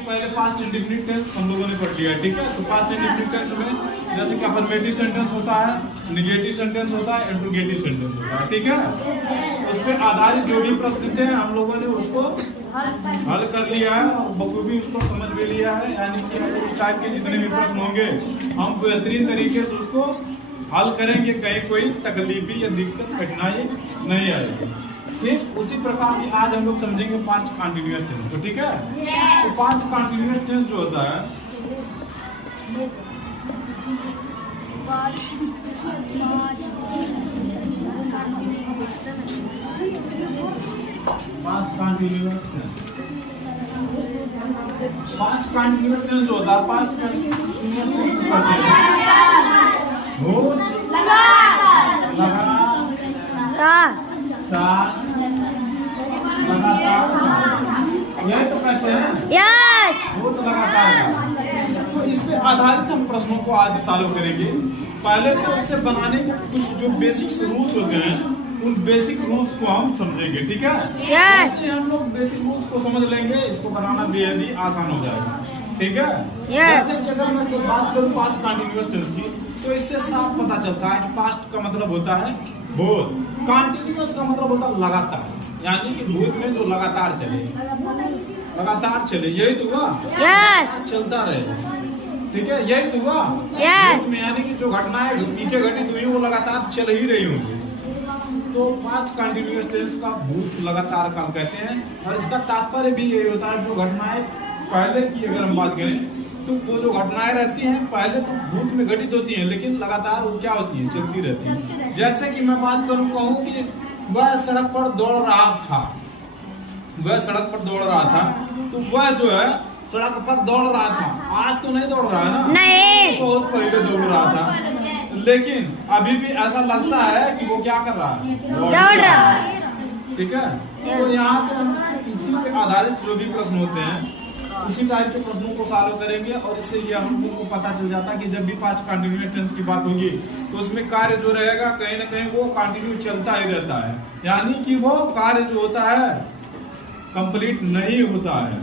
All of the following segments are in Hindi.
सबसे पहले पास्ट इंडेफिनिट टेंस हम लोगों ने पढ़ लिया है, ठीक है। तो पास्ट इंडेफिनिट टेंस में जैसे कि अफर्मेटिव सेंटेंस होता है, निगेटिव सेंटेंस होता है, इंट्रोगेटिव सेंटेंस होता है, ठीक है। उस पर आधारित जो भी प्रश्न थे हम लोगों ने उसको हल कर लिया है और बखूबी उसको समझ भी लिया है। यानी कि उस टाइप के जितने भी प्रश्न होंगे हम बेहतरीन तरीके से उसको हल करेंगे, कहीं कोई तकलीफी या दिक्कत कठिनाई नहीं आएगी। ठीक उसी प्रकार की आज हम लोग समझेंगे पास्ट कंटिन्यूअस टेंस, तो ठीक है। तो पास्ट कंटिन्यूअस टेंस जो होता है past continuous tense, past continuous tense होता है। पास्ट कंटिन्यूअस यही तो कहते हैं। यस। वो तो लगातार। तो इस पे आधारित हम प्रश्नों को आज सॉल्व करेंगे। पहले तो इसे बनाने के कुछ जो बेसिक रूल्स होते हैं उन बेसिक रूल्स को हम समझेंगे, ठीक है। जैसे हम लोग बेसिक रूल्स को समझ लेंगे इसको बनाना बेहद ही आसान हो जाएगा, ठीक है। जैसे कि अगर मैं बात करूँ पास्ट कंटिन्यूअस टेंस की तो इससे साफ पता चलता है कि पास्ट का मतलब होता है भूत, कंटिन्यूअस का मतलब होता है लगातार, यानी कि भूत में जो लगातार चले, लगातार चले, यही तो हुआ। चलता रहे, ठीक है, यही तो हुआ। भूत में यानी कि जो घटनाएं पीछे घटित हुई वो लगातार चल ही रही होंगी। तो पास्ट कंटिन्यूअस टेंस का भूत लगातार काल कहते हैं और इसका तात्पर्य भी यही होता है जो घटनाएं पहले की अगर हम बात करें तो वो जो घटनाएं रहती हैं पहले तो भूत में घटित होती हैं लेकिन लगातार वो क्या होती है, चलती रहती है। जैसे कि मैं बात करूं कहूं कि वह सड़क पर दौड़ रहा था, वह सड़क पर दौड़ रहा था, तो वह जो है सड़क पर दौड़ रहा था। आज तो नहीं दौड़ रहा है ना, नहीं, तो बहुत पहले दौड़ रहा था, लेकिन अभी भी ऐसा लगता है कि वो क्या कर रहा है, दौड़ रहा है, ठीक है। तो यहाँ पे हम इसी पे आधारित जो भी प्रश्न होते हैं उसी टाइप के प्रश्नों को सॉल्व करेंगे और इससे ये हम लोगों को पता चल जाता है कि जब भी पास्ट कंटिन्यूअस टेंस की बात होगी तो उसमें कार्य जो रहेगा कहीं ना कहीं वो कंटिन्यू चलता ही रहता है, यानी कि वो कार्य जो होता है कंप्लीट नहीं होता है,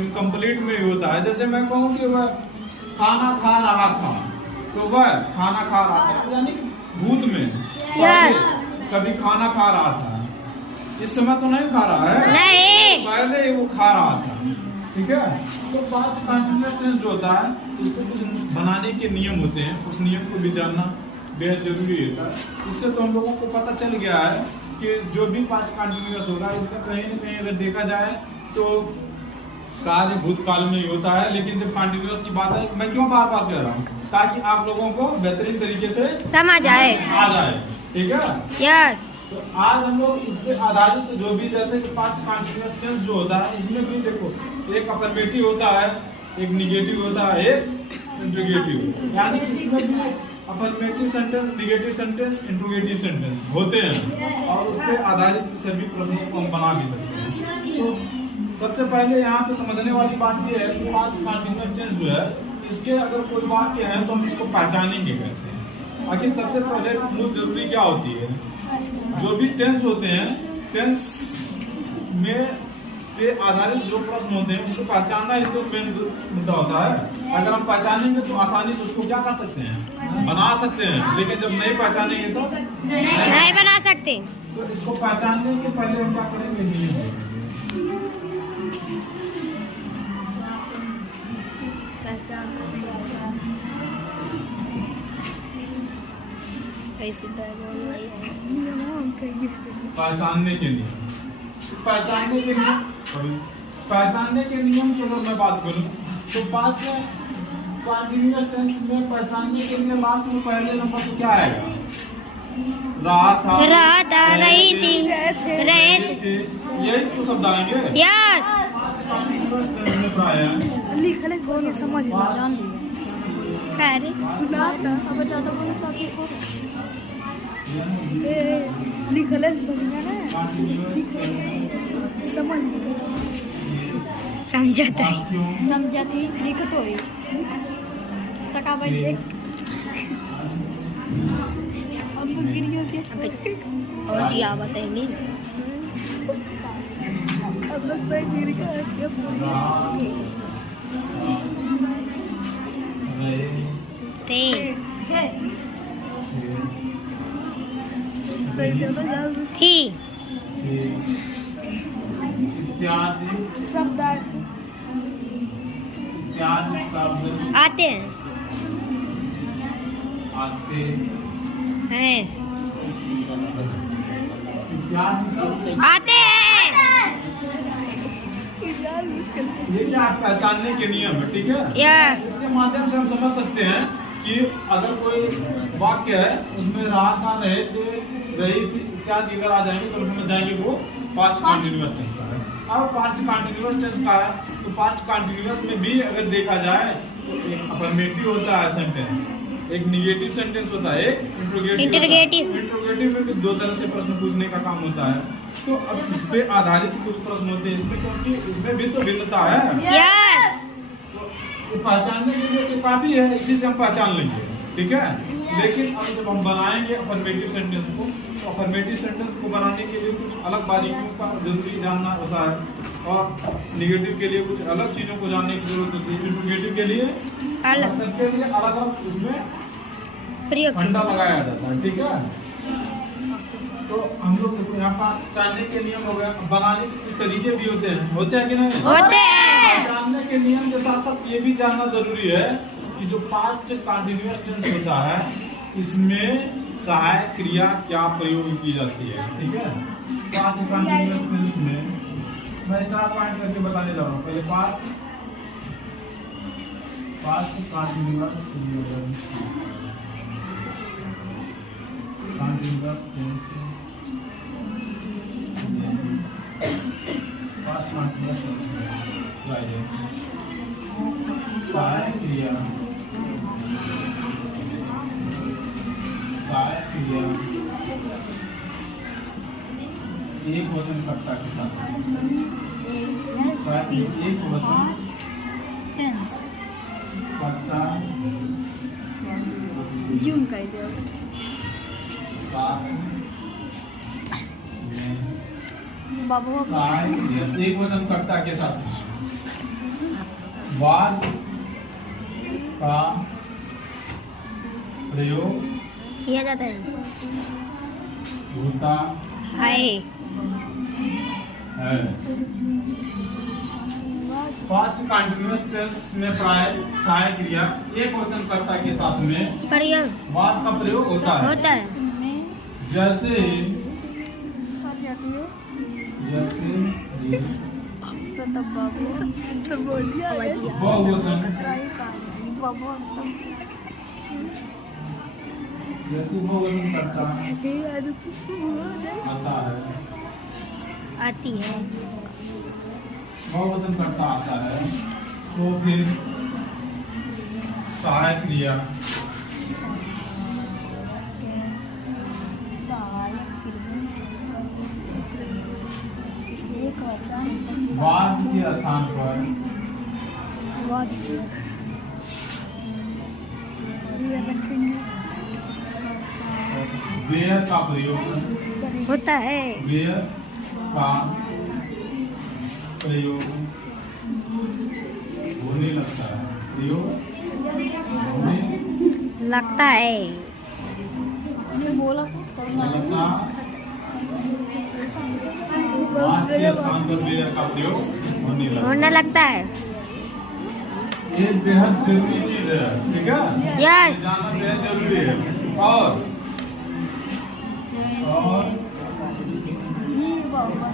इनकम्प्लीट में ही होता है। जैसे मैं कहूँ कि वह खाना खा रहा था तो वह खाना खा रहा था, यानी भूत में कभी खाना खा रहा था, इस समय तो नहीं खा रहा है, नहीं, पहले ही वो खा रहा था, ठीक है। तो पास्ट कंटिन्यूअस टेंस जो होता है इसको कुछ बनाने के नियम होते हैं, उस नियम को भी जानना बेहद जरूरी होता है। इससे तो हम लोगों को पता चल गया है कि जो भी पास्ट कंटिन्यूअस होगा इसका कहीं ना कहीं अगर देखा जाए तो कार्य भूतकाल में ही होता है, लेकिन जब कंटिन्यूअस की बात है मैं क्यों बार बार कह रहा हूँ ताकि आप लोगों को बेहतरीन तरीके से समझ आए, आ जाए, ठीक है। यस। तो आज हम लोग इस पे आधारित जो भी जैसे कि पास्ट कंटिन्यूअस टेंस जो होता है इसमें भी देखो एक अफर्मेटिव होता है, एक निगेटिव होता है, एक इंट्रोगेटिव, यानी कि इसमें भी affirmative sentence, negative sentence, interrogative sentence होते हैं और उस पे आधारित सभी प्रश्नों को हम बना भी सकते हैं। तो सबसे पहले यहाँ पे समझने वाली बात ये है कि पास्ट कंटिन्यूअस टेंस जो है इसके अगर कोई वाक्य है तो हम इसको पहचानेंगे कैसे। आखिर सबसे पहले मूल जरूरी क्या होती है, जो भी टेंस होते हैं टेंस में पे आधारित जो प्रश्न होते हैं उसको पहचानना इसको मेन मुद्दा होता है। अगर हम पहचानेंगे तो आसानी से उसको क्या कर सकते हैं, बना सकते हैं, लेकिन जब नहीं पहचानेंगे तो नहीं बना सकते। तो इसको पहचानने के पहले हम क्या करेंगे, नियम पहचानने के लिए, पहचानने के नियम की अगर मैं बात करूं तो पास्ट कंटिन्यूअस टेंस में पहचानने के लिए लास्ट में पहले नंबर तो क्या आएगा, रहा था, रही थी, रहे थे, यही तो शब्द आएंगे। यस। लिखले को समझ जान लिखल समझता लिखत होई तका भाई अब गिरियो के और जी आवत है नहीं अब बस गिर का इत्यादि शब्द आते हैं आते हैं इत्यादि शब्द आते हैं। ये क्या आप पहचानने के नियम है, ठीक है। यस इसके माध्यम से हम समझ सकते हैं कि अगर कोई वाक्य है उसमें रहा था, रहे थे, रही थी इत्यादि अगर आ जाएंगे तो समझ जाएंगे वो पास्ट कंटिन्यूअस टेंस का है। अब पास्ट कंटिन्यूअस टेंस का है तो पास्ट कंटिन्यूअस में भी अगर देखा जाए तो एक अफर्मेटिव होता है सेंटेंस, एक निगेटिव सेंटेंस होता है, एक इंटरोगेटिव। इंटरोगेटिव में भी दो तरह से प्रश्न पूछने का काम होता है। तो अब इस पे आधारित कुछ प्रश्न होते हैं इसमें, क्योंकि इसमें भी तो भिन्नता है। यस तो पहचानने के लिए तो काफी है, इसी से हम पहचान लेंगे, ठीक है। लेकिन अब जब हम बनाएंगे अफर्मेटिव सेंटेंस को, तो अफर्मेटिव सेंटेंस को बनाने के लिए कुछ अलग बारीकियों का जरूरी जानना होता है और निगेटिव के लिए कुछ अलग चीजों को जानने की जरूरत होती है। इंट्रोगेटिव के लिए अलग सबके लिए अलग अलग उसमें प्रयोग फंडा लगाया जाता है, ठीक है। तो हम लोग देखो यहाँ पर जानने के नियम हो गए, बनाने के कुछ तरीके भी होते हैं कि नहीं? होते हैं। जानने के नियम के साथ साथ ये भी जानना जरूरी है कि जो पास्ट कंटिन्यूअस टेंस होता है इसमें सहायक क्रिया क्या प्रयोग की जाती है, ठीक है। पास्ट कंटिन्यूअस टेंस में मैं स्टार पॉइंट करके बताने जा रहा हूँ। पहले past continuous tense past continuous सहायक क्रिया एक वचन कर्ता के साथ एक वचन कर्ता जूम कर दो। साथ बाबू एक वचन कर्ता के साथ वाद का प्रयोग किया जाता है होता है। पास्ट कंटिन्यूअस टेंस में प्राय सहायक क्रिया एक वचन कर्ता के साथ में प्रयोग वाद का प्रयोग होता है। जैसे बहुवचन कर्ता आता है, आती है। बहुवचन कर्ता आता है तो फिर सहायक क्रिया वाद के स्थान पर वेयर का प्रयोग होता है। वेयर का प्रयोग होने लगता है, प्रयोग होने लगता है। लगता वाद के स्थान पर वेयर का प्रयोग होने लगता है। ये बेहद जरूरी चीज है, ठीक है। यस जानना बेहद जरूरी है। और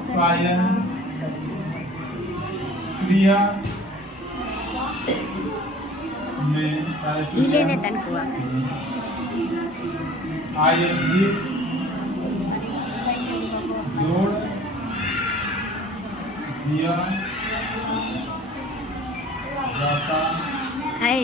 प्राय क्रिया में हिले ने तन हुआ आईएनजी जोड़ दिया जाता है।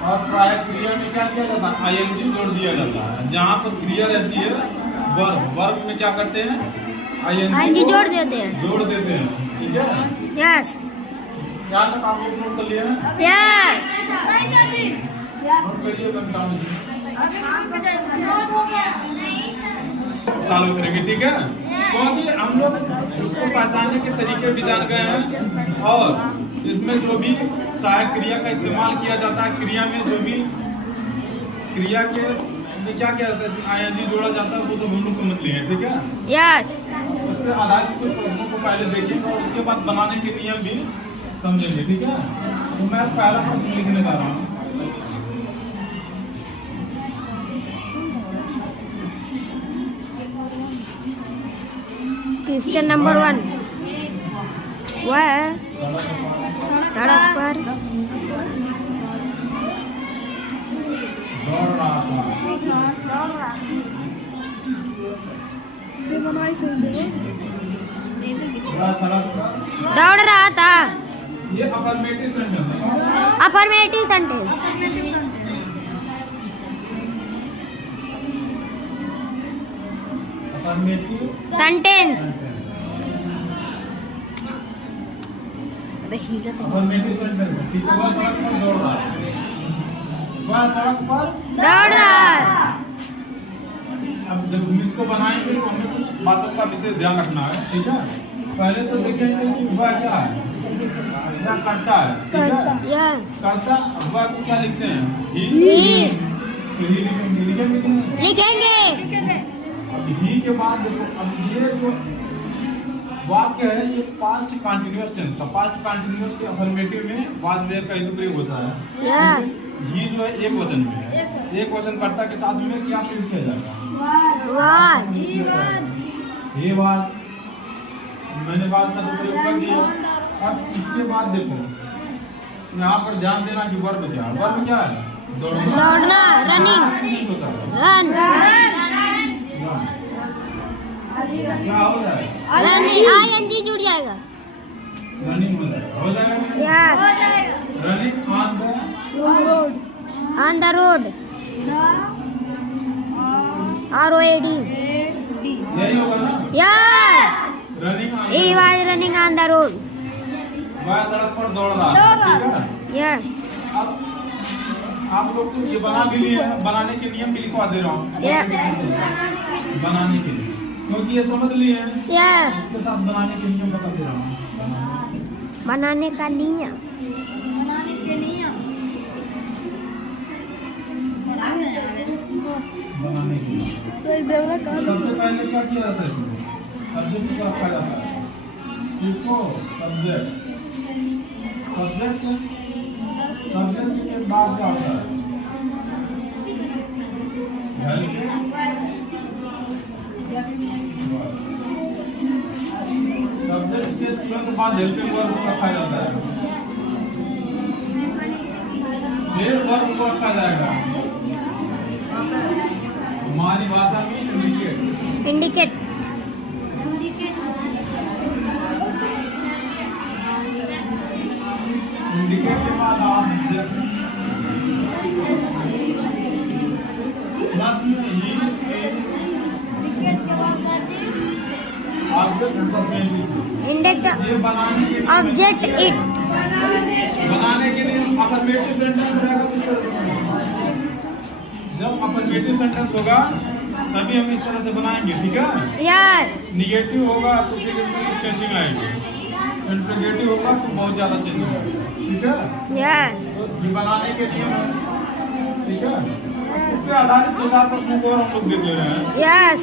और प्राय क्रिया में क्या किया जाता है? आईएनजी जोड़ दिया जाता है। जहाँ पर क्रिया रहती है वर्ब में क्या करते हैं? आईएनजी जोड़ देते हैं। जोड़ देते हैं, ठीक है। यस क्या तक आप लोग नोट कर लिए हैं? यस नोट करिए चालू करेंगे, ठीक है। क्योंकि हम लोग उसको पहचानने के तरीके भी जान गए हैं और इसमें जो भी सहायक क्रिया का इस्तेमाल किया जाता है, क्रिया में जो भी क्रिया के इसमें क्या क्या होता है, आईएनजी जोड़ा जाता है, वो सब हम लोग समझ लिए, ठीक है। यस। उस पर आधारित कुछ प्रश्नों को पहले देखेंगे और उसके बाद बनाने के नियम भी समझेंगे, ठीक है। तो मैं पहला प्रश्न लिखने जा रहा हूँ। क्वेश्चन नंबर 1, वह सड़क पर दौड़ रहा था। वह सड़क पर दौड़ रहा था। ये अफर्मेटिव सेंटेंस है। Affirmative sentence. Affirmative sentence. Affirmative sentence है, ठीक है। वह सड़क पर दौड़ रहा है। वह सड़क पर दौड़ रहा है। अब जब हम इसको बनाएंगे तो हमें कुछ बातों का विशेष ध्यान रखना है, ठीक है। पहले तो देखेंगे कि वह क्या है, क्या करता है, ठीक है। यस। करता, वह को क्या लिखते हैं, ही। ही। तो ही लिखेंगे। लिखेंगे। अब ही के बाद देखो, अब ये जो वाक्य है ये पास्ट कंटिन्यूअस टेंस का, पास्ट कंटिन्यूअस के अफर्मेटिव में वाज वेयर का ही प्रयोग होता है। यस। ही जो है एक वचन में है, एक वचन कर्ता के साथ में क्या प्रयोग किया जाएगा, वाज। ये बात मैंने बात का तो प्रयोग कर दिया। अब इसके बाद देखो यहाँ पर ध्यान देना कि वर्ब क्या है, वर्ब क्या है, दौड़ना, रनिंग, रन, क्या हो रहा है, रनिंग, आईएनजी जुड़ जाएगा। रनिंग हो जाएगा, yes. Running on the on the road, ROAD। यही होगा ना, yes. Running on He was running on the road। वह सड़क पर दौड़ रहा है, ठीक है। यस। अब आप लोग को ये बना भी लिए हैं, बनाने के नियम भी लिखवा दे रहा हूँ, बनाने के लिए, क्योंकि ये समझ लिए हैं। यस। इसके साथ बनाने के नियम बता दे रहा हूँ, बनाने का नियम। बनाने के लिए सबसे पहले क्या किया जाता है, इसमें सब्जेक्ट को रखा जाता है, इसको सब्जेक्ट, सब्जेक्ट के बाद क्या होता है, सब्जेक्ट के तुरंत बाद हेल्पिंग वर्ब को रखा जाता है, फिर वर्ब को रखा जाएगा, हमारी भाषा में इंडिकेट। इंडिकेट। इंडिकेट के बाद ऑब्जेक्ट, प्लस में ही इंडेक्ट ऑब्जेक्ट इट। बनाने के लिए अफर्मेटिव सेंटेंस रहेगा, जब अफर्मेटिव सेंटेंस होगा तभी हम इस तरह से बनाएंगे, ठीक है। यस। निगेटिव होगा तो फिर इसमें कुछ चेंजिंग आएगी, इंटरोगेटिव होगा तो बहुत ज्यादा चेंजिंग आएगी, ठीक है। यस। तो ये बनाने के लिए है, ठीक है। इससे आधारित 2-4 प्रश्नों को और हम लोग देख ले रहे हैं। यस।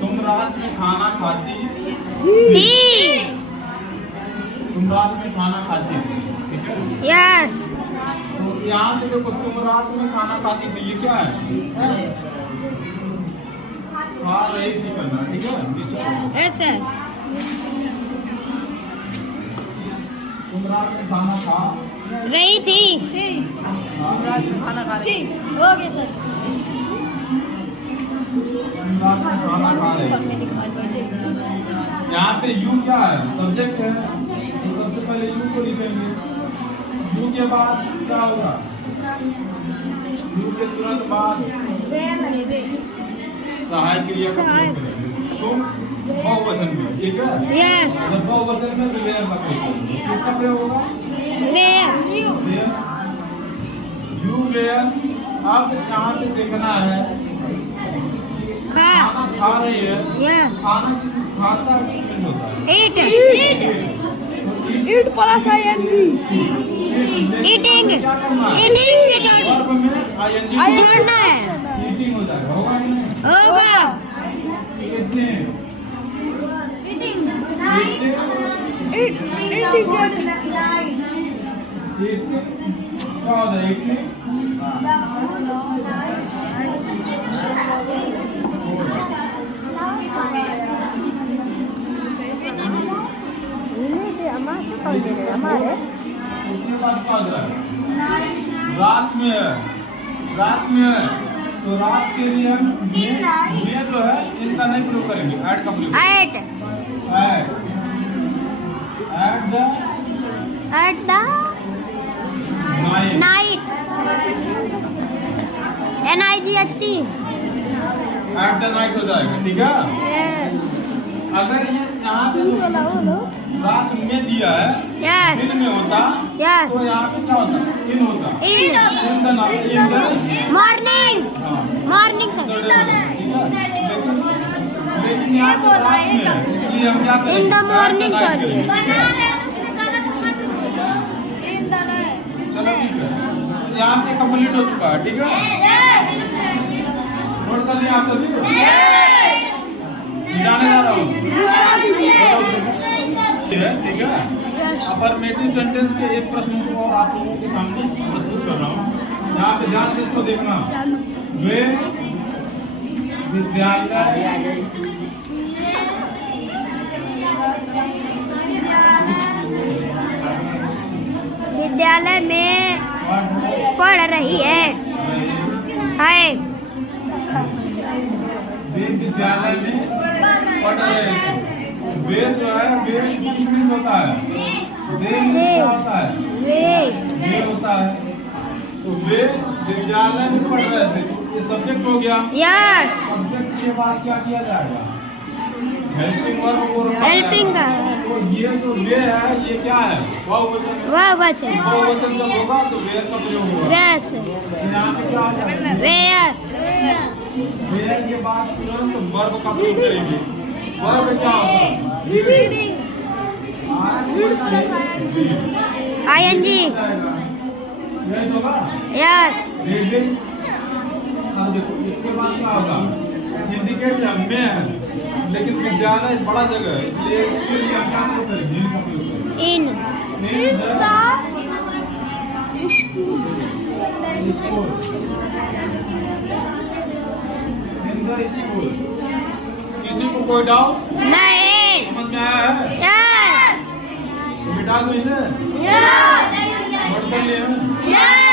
तुम रात में खाना खाती थी। तुम रात में खाना खाती थी, ठीक है। यस। तो यहाँ पे देखो, तुम रात में खाना खाती थी, ये क्या है, खा रही थी करना, ठीक है। Yes sir. तुम रात में खाना खा रही थी। खाना खा रही थी, ओके सर। तुम रात में खाना खा रही थी। यहाँ पे यू क्या है, सब्जेक्ट है, तो सबसे पहले यू को लिखेंगे, यू के बाद क्या होगा, यू के तुरंत बाद सहायक क्रिया का प्रयोग करेंगे। तुम बहुवचन में, ठीक है? यस अगर बहुवचन में तो वेयर का प्रयोग करेंगे। किसका प्रयोग होगा? Where you were. अब यहाँ पे देखना है, खा खाना खा रही है, यस खाना किस खाता किसमें होता है? ईट ईट प्लस आईएनजी ईटिंग क्या करना है? ईटिंग वर्ब में ing जोड़ना है ईटिंग हो जाएगा, होगा कि नहीं? होगा Eating. ईटिंग क्या होता है? Eating? उसके बाद क्या हो जाएगा? रात में है, रात में है, तो रात के लिए हम ये जो है इनका नहीं प्रयोग करेंगे, ऐड का प्रयोग at at the night night NIGHT at the night हो जाएगा, ठीक है? अगर ये यहाँ पे जो रात में दिया है, यस दिन में होता, यस तो यहाँ पे क्या होता? इन होता, in the night, in the morning morning sir लेकिन यहाँ पे रात में है, इसलिए हम क्या करेंगे? In the morning add the night करिए करेंगे। चलो ठीक है, यहाँ पे कंप्लीट हो चुका है, ठीक है? नोट कर लिया आप सभी? जाने जा रहा हूँ, ठीक है? अफर्मेटिव सेंटेंस के एक प्रश्न को और आप लोगों के सामने प्रस्तुत कर रहा हूँ। यहाँ पे ध्यान से इसको देखना। वे विद्यालय में पढ़ रही है वे विद्यालय में पढ़ रहे हैं। वे जो है, वे किस होता है? वे क्या होता है? वे होता है। तो वे विद्यालय में पढ़ रहे थे, ये सब्जेक्ट हो गया। यस सब्जेक्ट के बाद क्या किया जाएगा? हेल्पिंग वर्ब और हेल्पिंग का तो ये जो वे है, ये क्या है? बहुवचन है। वह वचन बहुवचन जब होगा तो वेयर का प्रयोग होगा। यस यहाँ पे क्या होगा? वेयर वेयर के बाद तुरंत वर्ब का प्रयोग करेंगे। वर्ब क्या होगा? ING यही होगा। Yes reading. अब देखो इसके बाद क्या होगा? इंडिकेट या में है, लेकिन विद्यालय बड़ा जगह है, इसलिए इसके लिए हम क्या प्रयोग करेंगे? इन का प्रयोग करेंगे। In school. In the school. किसी को कोई डाउट नहीं समझ में आया है? यस तो मिटा दो इसे, यस नोट कर लिए हैं? यस